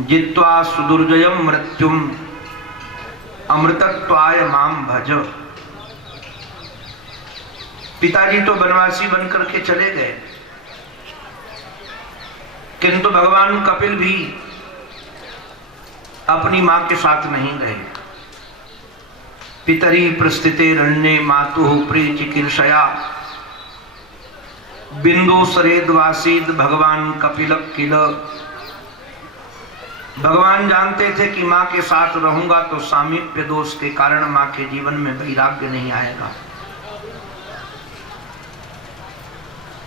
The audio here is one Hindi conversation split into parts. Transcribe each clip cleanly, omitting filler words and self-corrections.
जित्वा सुदुर्जयम मृत्युम अमृतत्वाय माम भज। पिताजी तो वनवासी बनकर के चले गए, किंतु भगवान कपिल भी अपनी मां के साथ नहीं गए। पितरी प्रस्थिते रण्ये मातुः प्रिय चिकीर्षया बिंदु सरेद्वासीद भगवान कपिल किल। भगवान जानते थे कि मां के साथ रहूंगा तो सामीप्य दोष के कारण मां के जीवन में वैराग्य नहीं आएगा,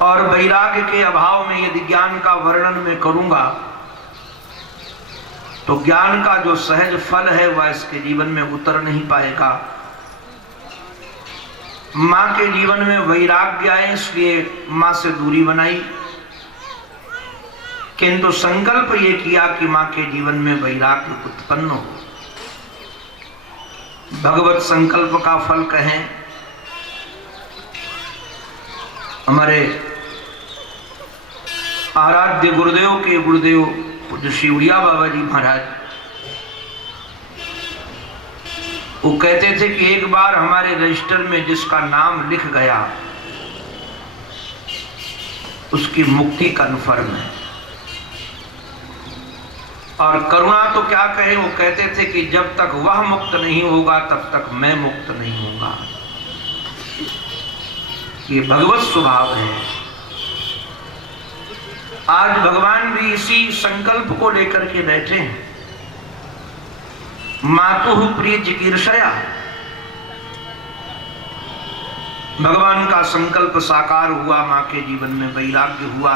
और वैराग्य के अभाव में यदि ज्ञान का वर्णन मैं करूंगा तो ज्ञान का जो सहज फल है वह इसके जीवन में उतर नहीं पाएगा। मां के जीवन में वैराग्य आए इसलिए मां से दूरी बनाई, किंतु संकल्प ये किया कि मां के जीवन में वैराग्य उत्पन्न हो। भगवत संकल्प का फल कहें, हमारे आराध्य गुरुदेव के गुरुदेव पूज्य श्री उड़िया बाबा जी महाराज, वो कहते थे कि एक बार हमारे रजिस्टर में जिसका नाम लिख गया उसकी मुक्ति कन्फर्म है। और करुणा तो क्या कहे, वो कहते थे कि जब तक वह मुक्त नहीं होगा तब तक मैं मुक्त नहीं होगा। ये भगवत स्वभाव है। आज भगवान भी इसी संकल्प को लेकर के बैठे हैं। मातुः प्रिय चिकीर्षया, भगवान का संकल्प साकार हुआ, मां के जीवन में वैराग्य हुआ।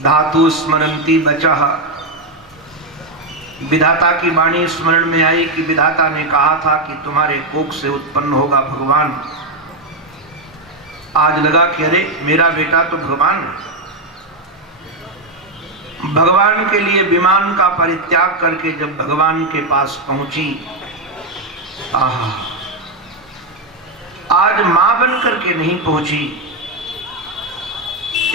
धातु स्मरंती बचः, विधाता की वाणी स्मरण में आई कि विधाता ने कहा था कि तुम्हारे कोख से उत्पन्न होगा भगवान। आज लगा कि अरे मेरा बेटा तो भगवान है। भगवान के लिए विमान का परित्याग करके जब भगवान के पास पहुंची, आहा, आज मां बन करके नहीं पहुंची,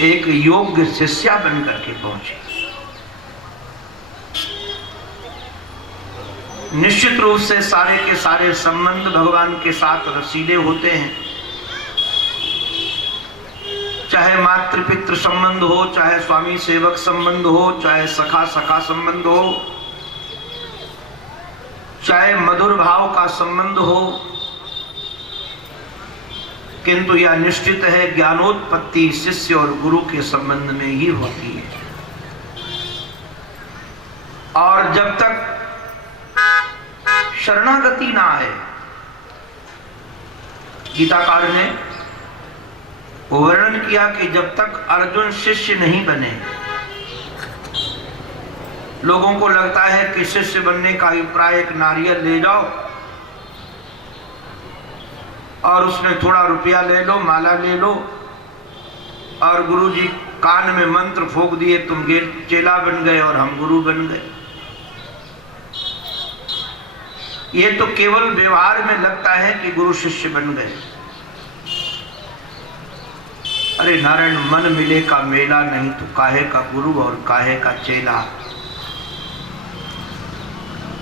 एक योग्य शिष्या बन करके पहुंची। निश्चित रूप से सारे के सारे संबंध भगवान के साथ रसीले होते हैं, चाहे मातृपितृ संबंध हो, चाहे स्वामी सेवक संबंध हो, चाहे सखा सखा संबंध हो, चाहे मधुर भाव का संबंध हो, किंतु यह निश्चित है ज्ञानोत्पत्ति शिष्य और गुरु के संबंध में ही होती है। और जब तक शरणागति ना आए, गीताकार ने वर्णन किया कि जब तक अर्जुन शिष्य नहीं बने, लोगों को लगता है कि शिष्य बनने का अभिप्राय एक नारियल ले जाओ और उसमें थोड़ा रुपया ले लो, माला ले लो, और गुरुजी कान में मंत्र फूंक दिए, तुम चेला बन गए और हम गुरु बन गए। ये तो केवल व्यवहार में लगता है कि गुरु शिष्य बन गए। अरे नारायण, मन मिले का मेला नहीं तो काहे का गुरु और काहे का चेला।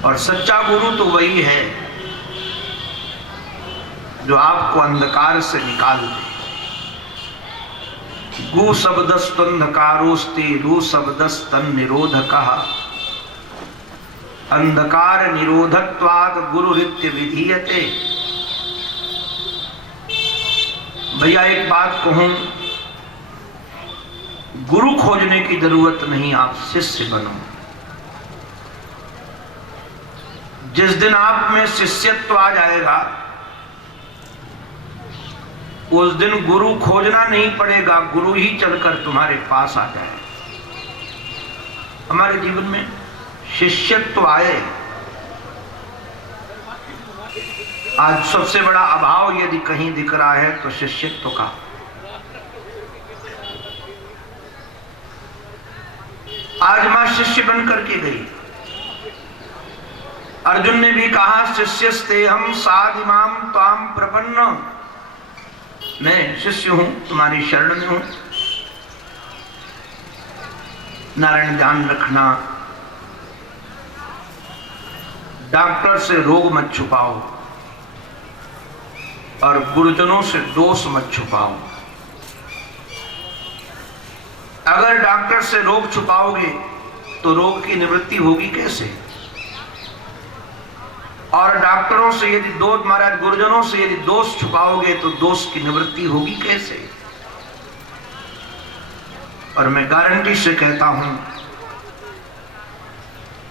और सच्चा गुरु तो वही है जो आपको अंधकार से निकाल दे। गु शब्दस्तंधकारोस्ते रू शब्दस्तन निरोधकः, अंधकार निरोधत्वात् गुरुरित्य विधीयते। भैया एक बात कहूं, गुरु खोजने की जरूरत नहीं, आप शिष्य बनो। जिस दिन आप में शिष्यत्व आ जाएगा उस दिन गुरु खोजना नहीं पड़ेगा, गुरु ही चलकर तुम्हारे पास आ जाए। हमारे जीवन में शिष्यत्व आए। आज सबसे बड़ा अभाव यदि कहीं दिख रहा है तो शिष्यत्व का। आज मां शिष्य बन करके गई। अर्जुन ने भी कहा शिष्यस्तेहम साधिमाम त्वाम प्रपन्न, मैं शिष्य हूं, तुम्हारी शरण में हूं। नारायण ध्यान रखना, डॉक्टर से रोग मत छुपाओ और गुरुजनों से दोष मत छुपाओ। अगर डॉक्टर से रोग छुपाओगे तो रोग की निवृत्ति होगी कैसे? और डॉक्टरों से यदि दोष, महाराज गुरुजनों से यदि दोष छुपाओगे तो दोष की निवृत्ति होगी कैसे? और मैं गारंटी से कहता हूं,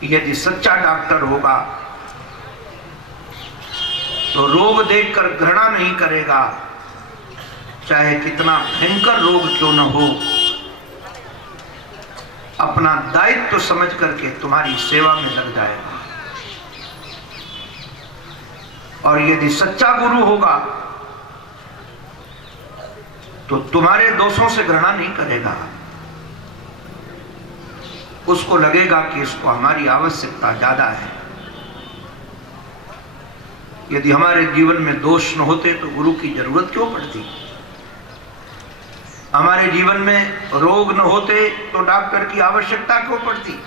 यदि सच्चा डॉक्टर होगा तो रोग देखकर घृणा नहीं करेगा, चाहे कितना भयंकर रोग क्यों न हो, अपना दायित्व समझ करके तुम्हारी सेवा में लग जाएगा। और यदि सच्चा गुरु होगा तो तुम्हारे दोषों से घृणा नहीं करेगा, उसको लगेगा कि इसको हमारी आवश्यकता ज्यादा है। यदि हमारे जीवन में दोष न होते तो गुरु की जरूरत क्यों पड़ती? हमारे जीवन में रोग न होते तो डॉक्टर की आवश्यकता क्यों पड़ती?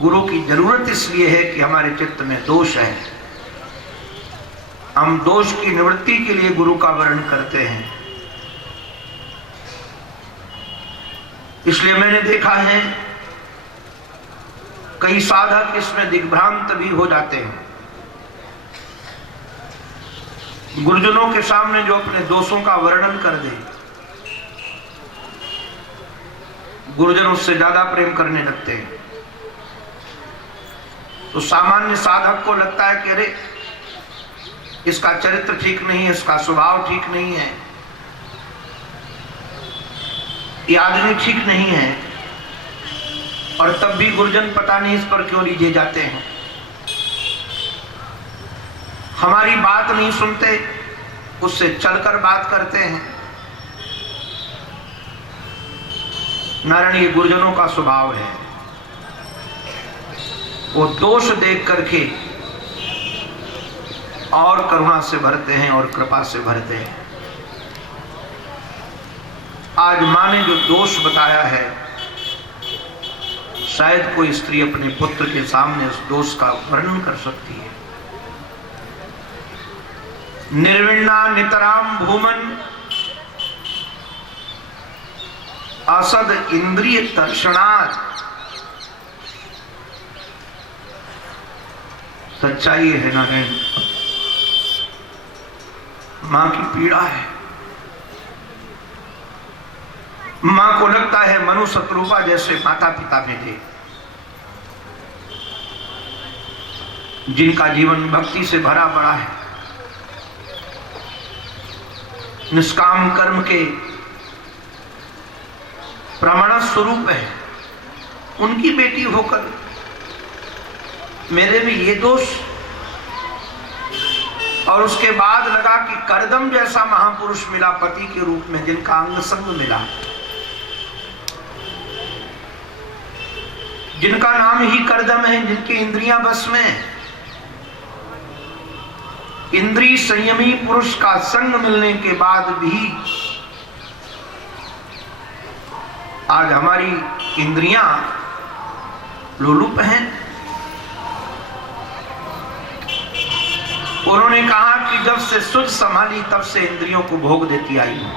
गुरु की जरूरत इसलिए है कि हमारे चित्त में दोष है। हम दोष की निवृत्ति के लिए गुरु का वर्ण करते हैं। इसलिए मैंने देखा है कई साधक इसमें दिग्भ्रांत भी हो जाते हैं। गुरुजनों के सामने जो अपने दोषों का वर्णन कर दे, गुरुजन उससे ज्यादा प्रेम करने लगते हैं। तो सामान्य साधक को लगता है कि अरे इसका चरित्र ठीक नहीं है, इसका स्वभाव ठीक नहीं है, ये आदमी ठीक नहीं है, और तब भी गुरुजन पता नहीं इस पर क्यों रीझे जाते हैं। हमारी बात नहीं सुनते, उससे चलकर बात करते हैं। नारायण, ये गुरुजनों का स्वभाव है। वो दोष देख करके और करुणा से भरते हैं और कृपा से भरते हैं। आज माँ ने जो दोष बताया है, शायद कोई स्त्री अपने पुत्र के सामने उस दोष का वर्णन कर सकती है। निर्विण्णा नितराम भूमन असद इंद्रिय तर्षणात्। सच्चाई है नारायण, मां की पीड़ा है। मां को लगता है मनु शत्रुपा जैसे माता पिता मिले, जिनका जीवन भक्ति से भरा पड़ा है, निष्काम कर्म के प्रमाण स्वरूप है, उनकी बेटी होकर मेरे में ये दोष। और उसके बाद लगा कि करदम जैसा महापुरुष मिला पति के रूप में, जिनका अंग संग मिला, जिनका नाम ही करदम है, जिनकी इंद्रियां बस में। इंद्रिय संयमी पुरुष का संग मिलने के बाद भी आज हमारी इंद्रियां लोलुप हैं। उन्होंने कहा कि जब से सुध संभाली तब से इंद्रियों को भोग देती आई हूं,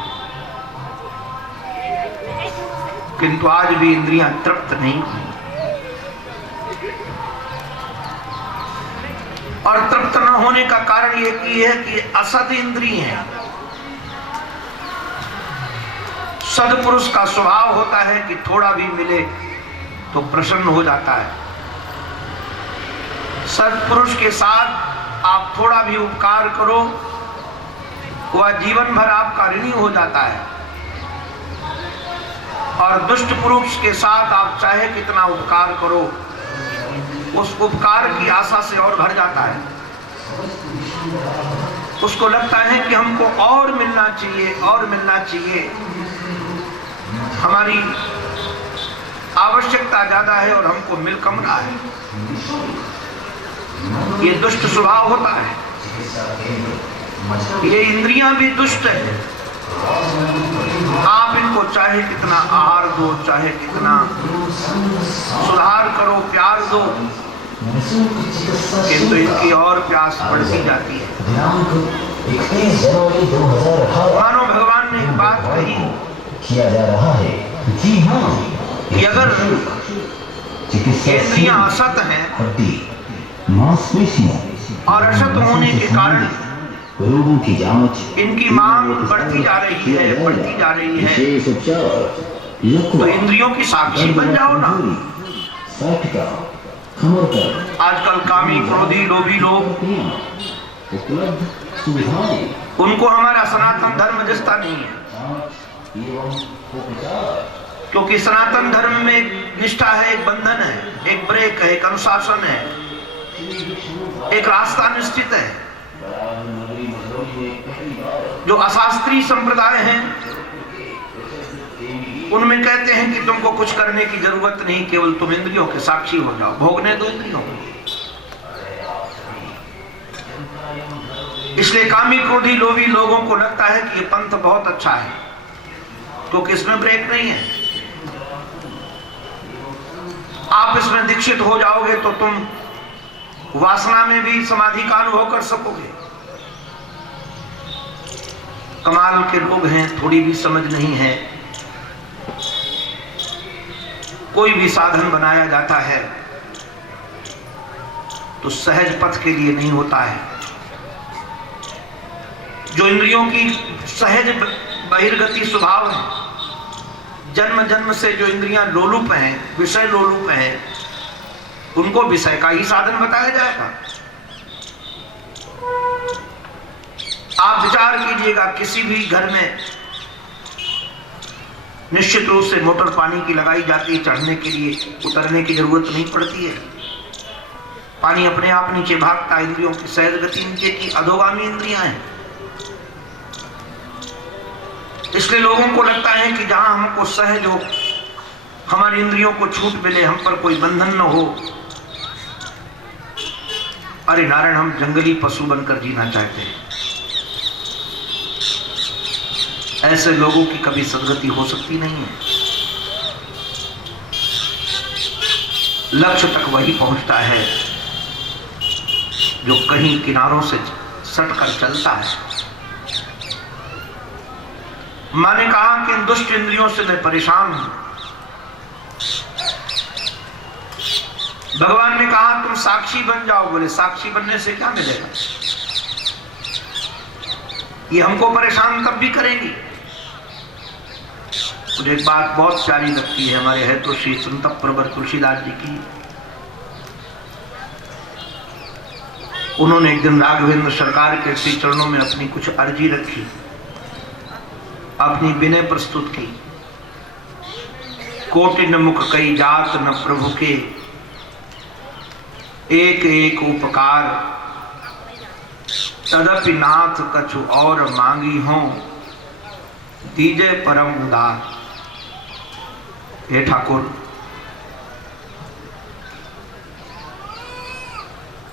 किंतु आज भी इंद्रियां तृप्त नहीं हुई। और तृप्त न होने का कारण यह कि है कि असद इंद्रिय है। सदपुरुष का स्वभाव होता है कि थोड़ा भी मिले तो प्रसन्न हो जाता है। सदपुरुष के साथ आप थोड़ा भी उपकार करो, वह जीवन भर आपका ऋणी हो जाता है। और दुष्ट पुरुष के साथ आप चाहे कितना उपकार करो, उस उपकार की आशा से और भर जाता है। उसको लगता है कि हमको और मिलना चाहिए, और मिलना चाहिए, हमारी आवश्यकता ज्यादा है और हमको मिल कम रहा है। ये दुष्ट स्वभाव होता है। ये इंद्रियां भी दुष्ट है। आप इनको चाहे कितना आहार दो, चाहे कितना सुधार करो, प्यार दो, किंतु इनकी और प्यास बढ़ती जाती है। मानो भगवान ने एक बात कही किया जा रहा है। जी हाँ, कि अगर इंद्रियां असत हैं मांसपेशियों और असत होने के कारण रोगों की जांच, इनकी मांग बढ़ती जा रही है, बढ़ती जा रही है, विशेष उपचार, तो इंद्रियों की साक्षी बन जाओ ना। आजकल कामी, क्रोधी, लोभी लोग, उपलब्ध सुविधाएं, उनको हमारा सनातन धर्म दिखता नहीं है, क्योंकि सनातन धर्म में एक निष्ठा है, एक बंधन है, एक ब्रेक है, एक अनुशासन है, एक रास्ता निश्चित है। जो अशास्त्रीय संप्रदाय हैं उनमें कहते हैं कि तुमको कुछ करने की जरूरत नहीं, केवल तुम इंद्रियों के साक्षी हो जाओ, भोगने दो इंद्रियों को। इसलिए कामी, क्रोधी, लोभी लोगों को लगता है कि ये पंथ बहुत अच्छा है, क्योंकि इसमें ब्रेक नहीं है। आप इसमें दीक्षित हो जाओगे तो तुम वासना में भी समाधि का अनुभव कर सकोगे। कमाल के लोग हैं, थोड़ी भी समझ नहीं है। कोई भी साधन बनाया जाता है तो सहज पथ के लिए नहीं होता है। जो इंद्रियों की सहज बहिर्गति स्वभाव है, जन्म जन्म से जो इंद्रियां लोलुप हैं, विषय लोलुप हैं, उनको विषय का ही साधन बताया जाएगा। आप विचार कीजिएगा, किसी भी घर में निश्चित रूप से मोटर पानी की लगाई जाती है, चढ़ने के लिए, उतरने की जरूरत नहीं पड़ती है। पानी अपने आप नीचे भागता है। इंद्रियों की सहज गति नीचे की अधोगामी इंद्रियां हैं। इसलिए लोगों को लगता है कि जहां हमको सहज हो, हमारी इंद्रियों को छूट मिले, हम पर कोई बंधन न हो, अरे नारायण, हम जंगली पशु बनकर जीना चाहते हैं। ऐसे लोगों की कभी सदगति हो सकती नहीं है। लक्ष्य तक वही पहुंचता है जो कहीं किनारों से सटकर चलता है। मां ने कहा कि इन दुष्ट इंद्रियों से मैं परेशान हूं। भगवान ने कहा तुम साक्षी बन जाओ। बोले साक्षी बनने से क्या मिलेगा? ये हमको परेशान तब भी करेंगी। मुझे एक बात बहुत प्यारी लगती है, हमारे है तो श्री संत प्रवर तुलसीदास जी की। उन्होंने एक दिन राघवेंद्र सरकार के श्री चरणों में अपनी कुछ अर्जी रखी, अपनी विनय प्रस्तुत की। कोटि न मुख कई जात न प्रभु के, एक एक उपकार, तदपि नाथ कछु और मांगी हो, दीजे परम उदार। हे ठाकुर,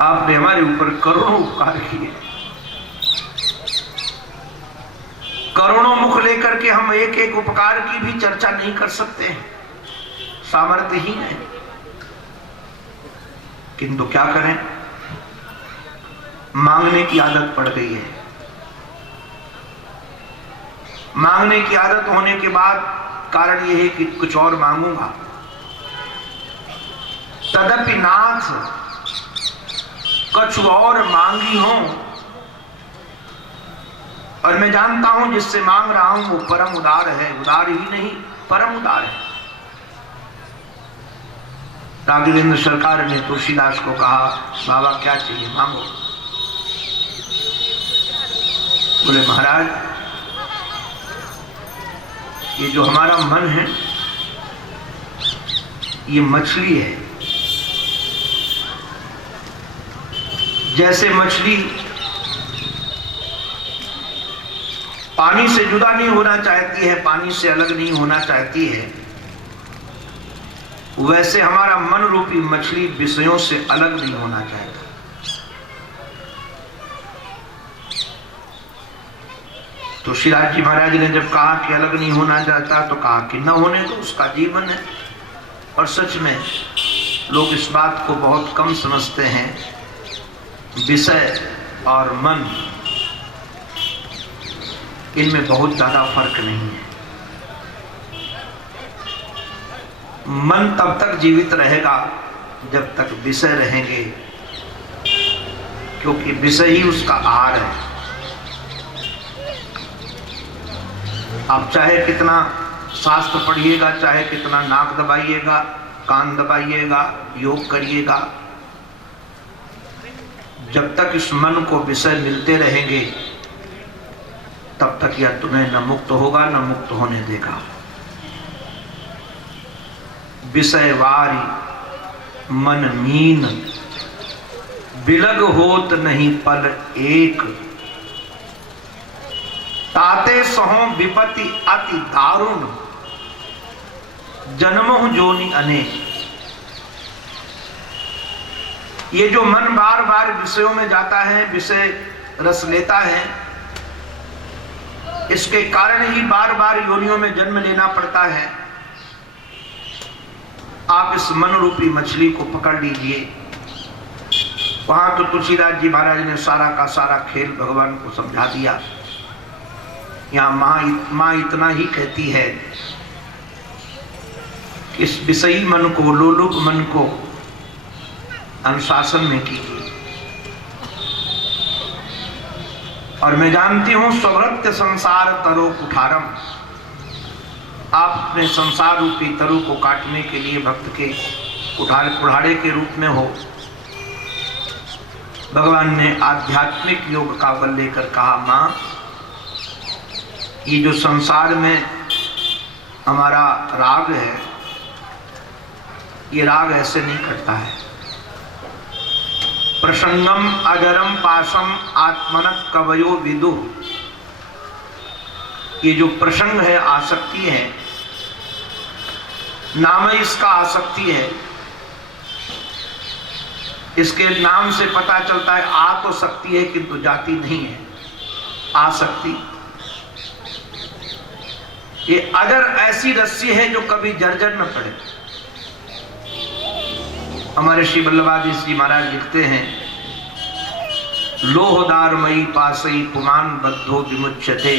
आपने हमारे ऊपर करोड़ों उपकार किए। करोड़ों मुख लेकर के हम एक एक उपकार की भी चर्चा नहीं कर सकते हैं, सामर्थ्य ही नहीं। किंतु क्या करें, मांगने की आदत पड़ गई है। मांगने की आदत होने के बाद कारण यह है कि कुछ और मांगूंगा। तदपि नाथ कछु और मांगी हो, और मैं जानता हूं जिससे मांग रहा हूं वो परम उदार है। उदार ही नहीं, परम उदार है। राघवेंद्र सरकार ने तुलसीदास को कहा, बाबा क्या चाहिए, मांगो। बोले महाराज, ये जो हमारा मन है ये मछली है। जैसे मछली पानी से जुदा नहीं होना चाहती है, पानी से अलग नहीं होना चाहती है, वैसे हमारा मन रूपी मछली विषयों से अलग नहीं होना चाहता। तो श्रीराज जी महाराज ने जब कहा कि अलग नहीं होना चाहता, तो कहा कि न होने तो उसका जीवन है। और सच में लोग इस बात को बहुत कम समझते हैं, विषय और मन इनमें बहुत ज़्यादा फर्क नहीं है। मन तब तक जीवित रहेगा जब तक विषय रहेंगे, क्योंकि विषय ही उसका आहार है। आप चाहे कितना शास्त्र पढ़िएगा, चाहे कितना नाक दबाइएगा, कान दबाइएगा, योग करिएगा, जब तक इस मन को विषय मिलते रहेंगे तब तक यह तुम्हें न मुक्त होगा न मुक्त होने देगा। विषय वारी मन मीन, बिलग होत नहीं पल एक, ताते सहो विपत्ति अति दारुण, जन्मों जोनि अनेक। ये जो मन बार बार विषयों में जाता है, विषय रस लेता है, इसके कारण ही बार बार योनियों में जन्म लेना पड़ता है। आप इस मन रूपी मछली को पकड़ लीजिए। वहां तो तुलसीदास जी महाराज ने सारा का सारा खेल भगवान को समझा दिया। यहाँ माँ इतना ही कहती है कि इस विषयी मन को, लोलुप मन को अनुशासन में कीजिए। और मैं जानती हूं स्वभृत्य संसार तरो कुठारम, आप अपने संसार रूपी तरु को काटने के लिए भक्त के कुठारे के रूप में हो। भगवान ने आध्यात्मिक योग का बल लेकर कहा, मां ये जो संसार में हमारा राग है, ये राग ऐसे नहीं कटता है। प्रसंगम अजरम पाशम आत्मनक कवयो विदु, ये जो प्रसंग है, आसक्ति है, नाम इसका आसक्ति है। इसके नाम से पता चलता है आ तो सकती है किंतु जाती नहीं है, आसक्ति। ये अजर ऐसी रस्सी है जो कभी जर्जर न पड़े। हमारे श्री वल्लभाधीश जी महाराज लिखते हैं, लोहदारमयी पासई पुमान बद्धो विमुच्यते।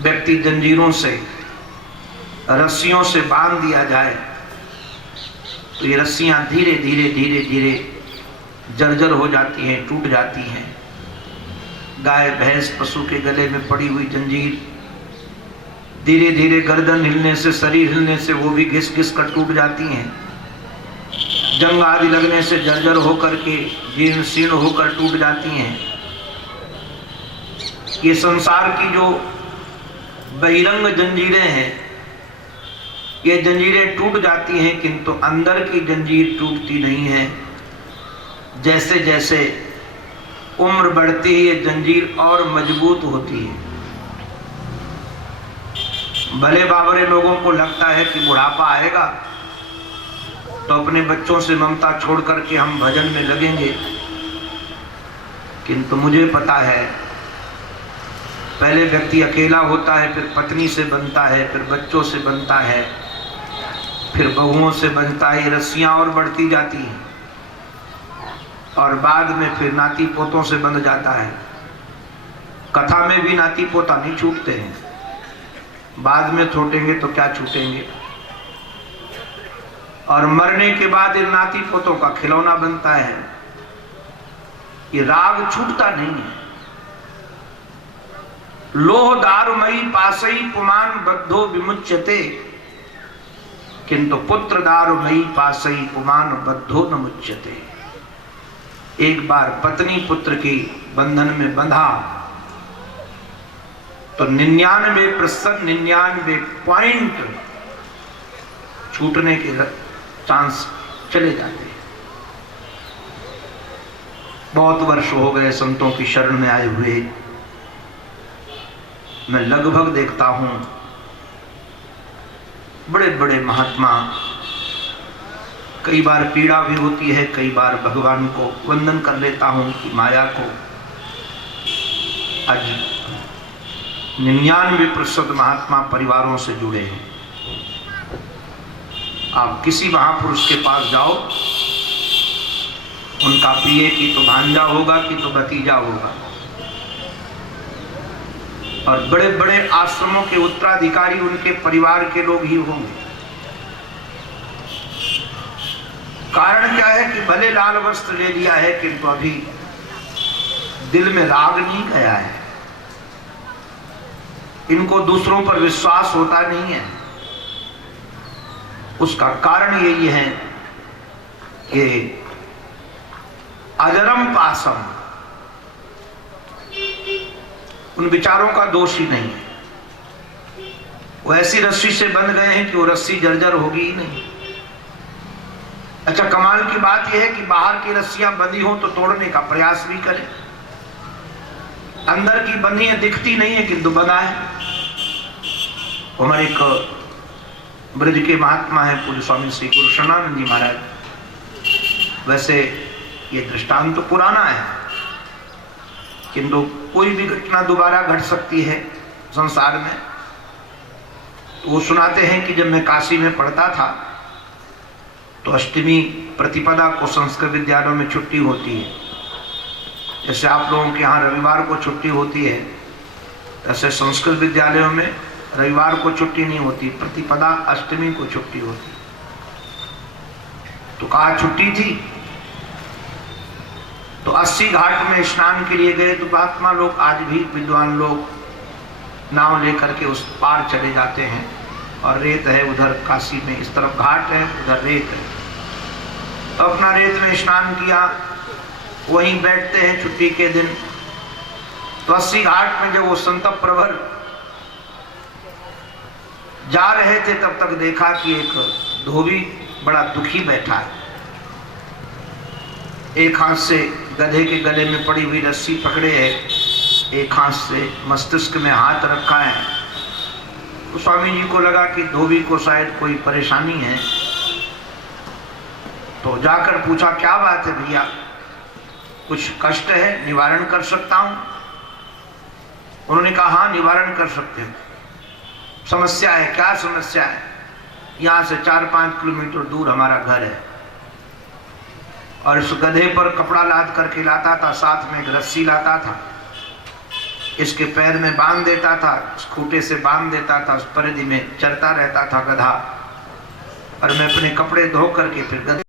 व्यक्ति जंजीरों से, रस्सियों से बांध दिया जाए तो ये रस्सियां धीरे धीरे धीरे धीरे जर्जर हो जाती हैं, टूट जाती हैं। गाय भैंस पशु के गले में पड़ी हुई जंजीर धीरे धीरे गर्दन हिलने से, शरीर हिलने से वो भी घिस घिस कर टूट जाती हैं। जंग आदि लगने से जर्जर होकर के जीर्ण शीर्ण होकर टूट जाती हैं। ये संसार की जो बहिरंग जंजीरें हैं, ये जंजीरें टूट जाती हैं, किंतु अंदर की जंजीर टूटती नहीं है। जैसे जैसे उम्र बढ़ती है, ये जंजीर और मजबूत होती है। भले बाबरे लोगों को लगता है कि बुढ़ापा आएगा तो अपने बच्चों से ममता छोड़ करके हम भजन में लगेंगे, किंतु मुझे पता है पहले व्यक्ति अकेला होता है, फिर पत्नी से बनता है, फिर बच्चों से बनता है, फिर बहुओं से बनता है। रस्सियां और बढ़ती जाती हैं और बाद में फिर नाती पोतों से बंध जाता है। कथा में भी नाती पोता नहीं छूटते हैं, बाद में छूटेंगे तो क्या छूटेंगे। और मरने के बाद इन नाती पोतों का खिलौना बनता है। ये राग छूटता नहीं है। लोह दारुमयी पासई पुमान बद्धो विमुच्यते, किंतु पुत्र दारुमयी पासई पुमान बद्धो न मुच्यते। एक बार पत्नी पुत्र की बंधन में बंधा तो 99% 99 पॉइंट छूटने के चांस चले जाते हैं। बहुत वर्ष हो गए संतों की शरण में आए हुए। मैं लगभग देखता हूं बड़े बड़े महात्मा, कई बार पीड़ा भी होती है, कई बार भगवान को वंदन कर लेता हूं कि माया को। आज 99% महात्मा परिवारों से जुड़े हैं। आप किसी महापुरुष के पास जाओ, उनका पिए कि तो भांजा होगा कि तो भतीजा होगा, और बड़े बड़े आश्रमों के उत्तराधिकारी उनके परिवार के लोग ही होंगे। कारण क्या है कि भले लाल वस्त्र ले लिया है किंतु अभी दिल में राग नहीं गया है, इनको दूसरों पर विश्वास होता नहीं है। उसका कारण यही है कि अजरम पासम, उन विचारों का दोष ही नहीं है। वो ऐसी रस्सी से बंध गए हैं कि वो रस्सी जर्जर होगी ही नहीं। अच्छा, कमाल की बात यह है कि बाहर की रस्सियां बंधी हो तो तोड़ने का प्रयास भी करें, अंदर की बंधी है दिखती नहीं है किंतु बंधा है। हमारे एक ब्रज के महात्मा है पूज्य स्वामी श्री गुरु शरणानंद जी महाराज। वैसे ये दृष्टांत तो पुराना है किंतु कोई भी घटना दोबारा घट सकती है संसार में। तो वो सुनाते हैं कि जब मैं काशी में पढ़ता था तो अष्टमी प्रतिपदा को संस्कृत विद्यालयों में छुट्टी होती है। जैसे आप लोगों के यहाँ रविवार को छुट्टी होती है, ऐसे संस्कृत विद्यालयों में रविवार को छुट्टी नहीं होती, प्रतिपदा अष्टमी को छुट्टी होती। तो कहा छुट्टी थी तो 80 घाट में स्नान के लिए गए। तो महात्मा लोग, आज भी विद्वान लोग नाव लेकर के उस पार चले जाते हैं, और रेत है उधर काशी में, इस तरफ घाट है उधर रेत है। तो अपना रेत में स्नान किया, वहीं बैठते हैं छुट्टी के दिन। तो 80 घाट में जब वो संतप प्रवर जा रहे थे तब तक देखा कि एक धोबी बड़ा दुखी बैठा है। एक हाथ से गधे के गले में पड़ी हुई रस्सी पकड़े है, एक हाथ से मस्तिष्क में हाथ रखा है। तो स्वामी जी को लगा कि धोबी को शायद कोई परेशानी है। तो जाकर पूछा, क्या बात है भैया, कुछ कष्ट है, निवारण कर सकता हूं? उन्होंने कहा, हाँ निवारण कर सकते हैं। समस्या है? क्या समस्या है? यहाँ से 4-5 किलोमीटर दूर हमारा घर है, और इस गधे पर कपड़ा लाद करके लाता था, साथ में एक रस्सी लाता था, इसके पैर में बांध देता था, इस खूंटे से बांध देता था, उस परिधि में चरता रहता था गधा, और मैं अपने कपड़े धो करके फिर गधे